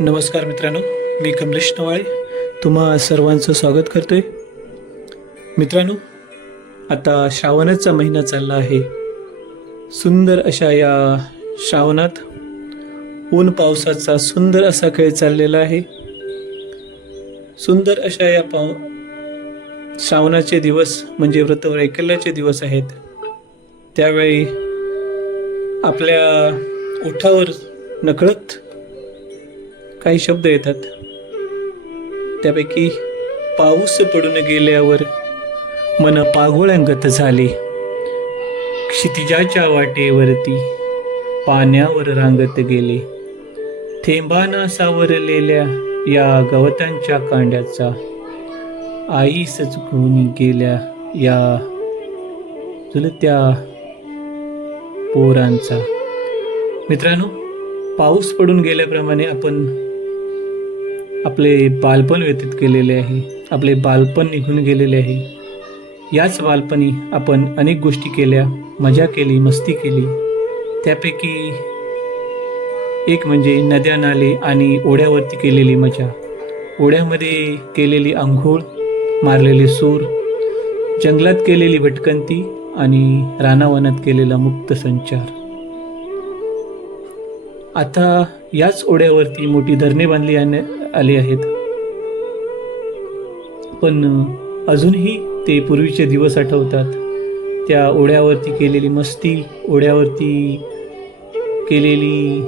नमस्कार मित्रांनो मी कमलेश नवाळे तुम्हा सर्वांचं स्वागत करतोय. मित्रांनो आता श्रावणाचा महिना चालला आहे. सुंदर अशा या श्रावणात ऊन पावसाचा सुंदर असा खेळ चाललेला आहे. सुंदर अशा या पाव श्रावणाचे दिवस म्हणजे व्रतवैकल्याचे दिवस आहेत. त्यावेळी आपल्या ओठावर नकळत काही शब्द येतात. त्यापैकी पाऊस पडून गेल्यावर मन पागोळ्यांगत झाले. क्षितिजाच्या वाटेवरती पाण्यावर रांगत गेले. थेंबाना सावरलेल्या या गवतांच्या कांड्याचा आई सचकून गेल्या या चुलत्या पोरांचा. मित्रांनो पाऊस पडून गेल्याप्रमाणे आपण आपले बालपण व्यतीत केलेले आहे आपले बालपण निघून गेलेले आहे. याच बालपणी आपण अनेक गोष्टी केल्या मजा केली मस्ती केली. त्यापैकी एक म्हणजे नद्या नाले आणि ओढ्यावरती केलेली मजा. ओढ्यामध्ये केलेली आंघोळ मारलेले सूर जंगलात केलेली भटकंती आणि रानावनात केलेला मुक्त संचार. आता याच ओढ्यावरती मोठी धरणे बांधली आणि आले आहेत. पण अजूनही ते पूर्वीचे दिवस आठवतात. त्या ओढ्यावरती केलेली मस्ती ओढ्यावरती केलेली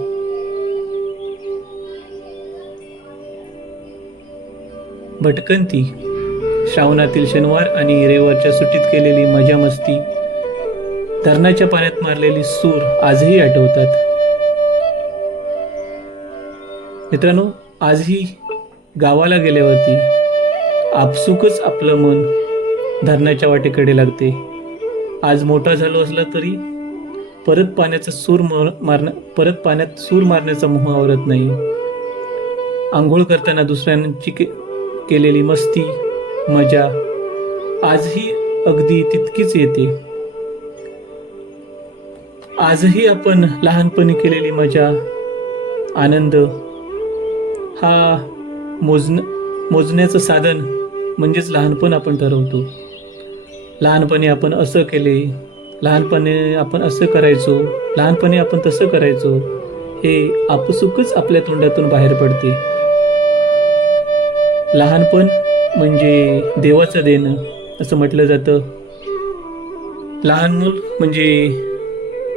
भटकंती श्रावणातील शनिवार आणि रविवारच्या सुट्टीत केलेली मजा मस्ती धरणाच्या पाण्यात मारलेली सूर आजही आठवतात. मित्रांनो आजही गावाला गेल्यावरती आपसुकच आपलं मन धरणाच्या वाटेकडे लागते. आज मोठा झालो असला तरी परत पाण्याचा सूर मारण परत पाण्यात सूर मारण्याचा मोह आवरत नाही. आंघोळ करताना दुसऱ्यांची के केलेली मस्ती मजा आजही अगदी तितकीच येते. आजही आपण लहानपणी केलेली मजा आनंद हा मोजणं मोजण्याचं साधन म्हणजेच लहानपण आपण ठरवतो. लहानपणी आपण असं केले लहानपणी आपण असं करायचो लहानपणी आपण तसं करायचो हे आपसुकच आपल्या तोंडातून बाहेर पडते. लहानपण म्हणजे देवाचं देणं असं म्हटलं जातं. लहान मूल म्हणजे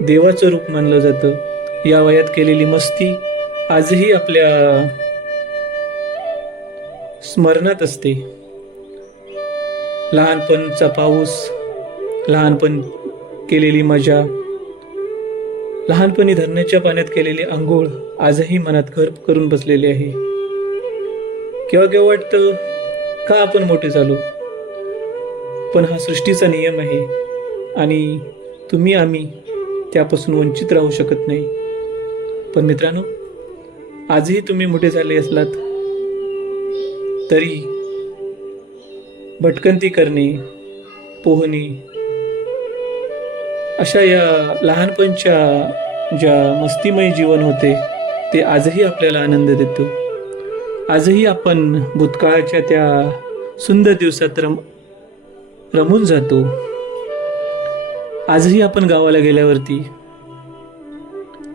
देवाचं रूप मानलं जातं. या वयात केलेली मस्ती आजही आपल्या स्मरणात असते. लहानपणचा पाऊस लहानपण केलेली मजा लहानपणी धरणाच्या पाण्यात केलेली आंघोळ आजही मनात घर करून बसलेली आहे. केव्हा केव्हा वाटतं का आपण मोठे झालो? पण हा सृष्टीचा नियम आहे आणि तुम्ही आम्ही त्यापासून वंचित राहू शकत नाही. पण मित्रांनो आजही तुम्ही मोठे झाले असलात तरी भटकंती करणे पोहणे अशा या लहानपणच्या ज्या मस्तीमय जीवन होते ते आजही आपल्याला आनंद देतो. आजही आपण भूतकाळाच्या त्या सुंदर दिवसात रम रमून जातो. आजही आपण गावाला गेल्यावरती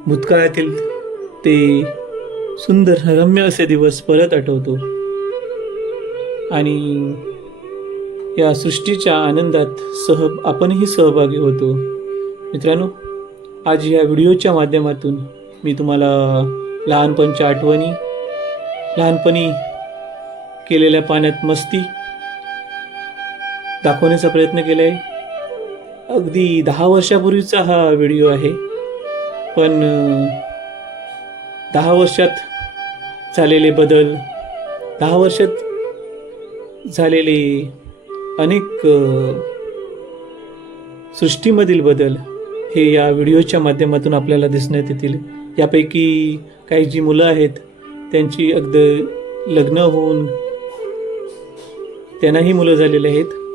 भूतकाळातील ते सुंदर रम्य असे दिवस परत आठवतो. आणि या सृष्टीच्या आनंदात सह आपणही सहभागी होतो. मित्रांनो आज या व्हिडिओच्या माध्यमातून मी तुम्हाला लहानपणच्या आठवणी लहानपणी केलेल्या पाण्यात मस्ती दाखवण्याचा प्रयत्न केला आहे अगदी दहा वर्षापूर्वीचा हा व्हिडिओ आहे. पण दहा वर्षात झालेले बदल दहा वर्षात झालेले अनेक सृष्टीमधील बदल हे या व्हिडिओच्या माध्यमातून आपल्याला दिसण्यात येतील. यापैकी काही जी मुलं आहेत त्यांची अगदी लग्न होऊन त्यांनाही मुलं झालेली आहेत.